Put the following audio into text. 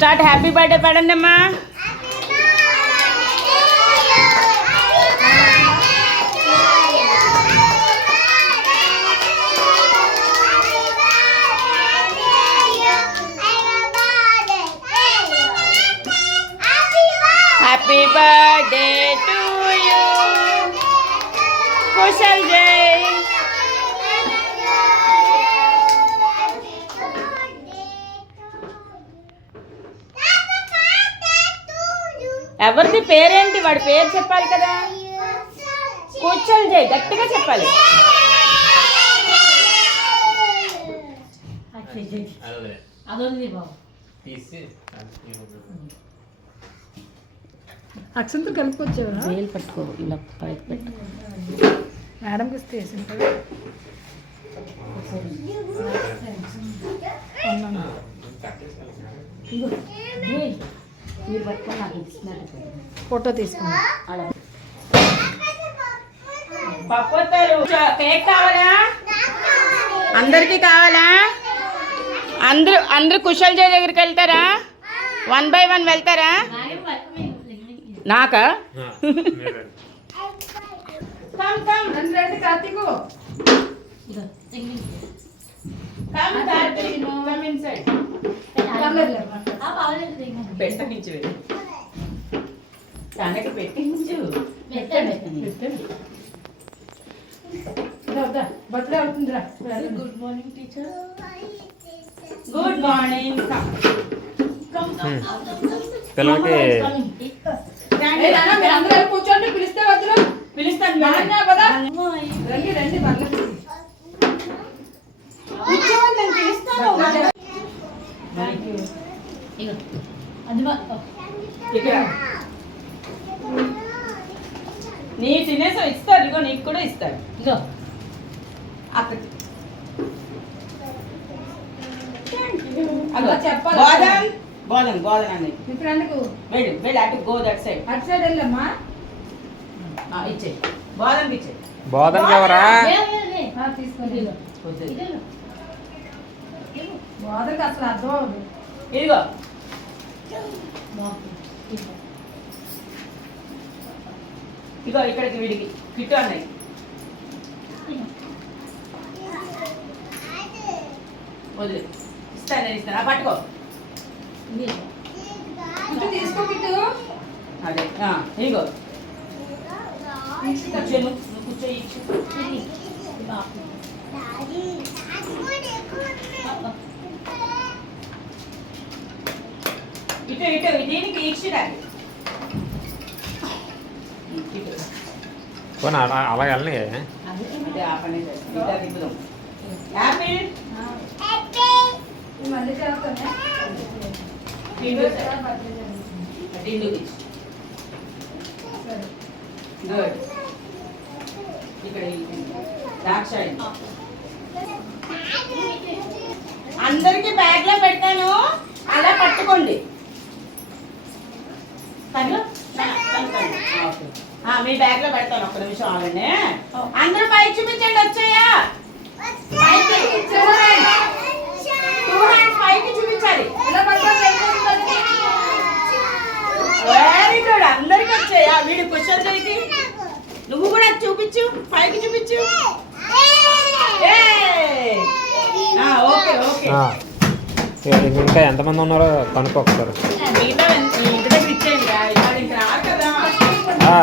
Start happy birthday పడండి అమ్మా happy birthday to you Kushal జై ఎవరిది పేరేంటి? వాడి పేరు చెప్పాలి కదా. కుశల్ జై గట్టిగా చెప్పాలి. అదొంది బాబు అక్షంత కలుపుకొచ్చావా వేలు పట్టుకో ఇలా పైకి పెట్టు. మేడంకి ఇస్తే వేసింటారు మీరు పట్టుకొని నాకు ఇచ్చినట్టు ఫోటో తీసుకున్నా పప్పొత్తారు. కేక్ కావాలా? అందరికి కావాలా? అందరూ అందరూ కుశల్ జై దగ్గరికి వెళ్తారా? వన్ బై వన్ వెళ్తారా? నాకా? కార్తీకు పెట్టనించు తనకి పెట్టించు బర్త్డే అవుతుందిరా good morning teacher good morning పిల్లలకి కూర్చోండి. పిలిస్తే వద్దురు. పిలుస్తాను రండి రండి మళ్ళీ కూర్చోండి నేను పిలుస్తాను. నీ తినేసో ఇస్తారు ఇగో నీకు కూడా ఇస్తారు ఇదో అక్కడ అలా చెప్పాలి. గోదం గోదం అని. మీ ఫ్రెండ్కు వెళ్ళు వెళ్ళు అటు గో దట్ సైడ్. అటు సైడ్ వెళ్ళమ్మా. ఇచ్చే గోదం ఇచ్చే బోధనకి ఎవరా? ఆ, తీసుకోండి అసలు అర్థం అవ్వదు. ఇదిగో. ఇగో ఇక్కడికి వీడికి. కిట్టు అన్నయ్య. వదిలే. ఇస్తాను నేను ఇస్తాను. పట్టుకో. ఇటు తీసుకో బిట్టు అదే. కూర్చో కూర్చో ఇటు ఇటు దీనికి ఇచ్చిరాలి పోనీ అలా అలా వెళ్ళని యాపిల్? గుడ్ ఇక్కడ ద్రాక్ష అందరికి బ్యాగ్లో పెట్టాను. మీ బ్యాగ్లో పెడతాను ఒక్క నిమిషం ఆగండి. అందరూ పైకి చూపించండి వచ్చాయా? టూ హ్యాండ్స్ పైకి చూపించాలి. వెరీ గుడ్ అందరికి వచ్చాయా? వీడు క్వశ్చన్ చేసి నువ్వు కూడా చూపించు. పైకి చూపించు. ఓకే ఓకే ఆ. ఇక ఇంకా ఎంతమంది ఉన్నారో కనుక్కో ఒకసారి. మిగతా ఇంటి దగ్గర ఇచ్చేయండి రా. ఇవాళ ఇంక రారు కదా. ఆ,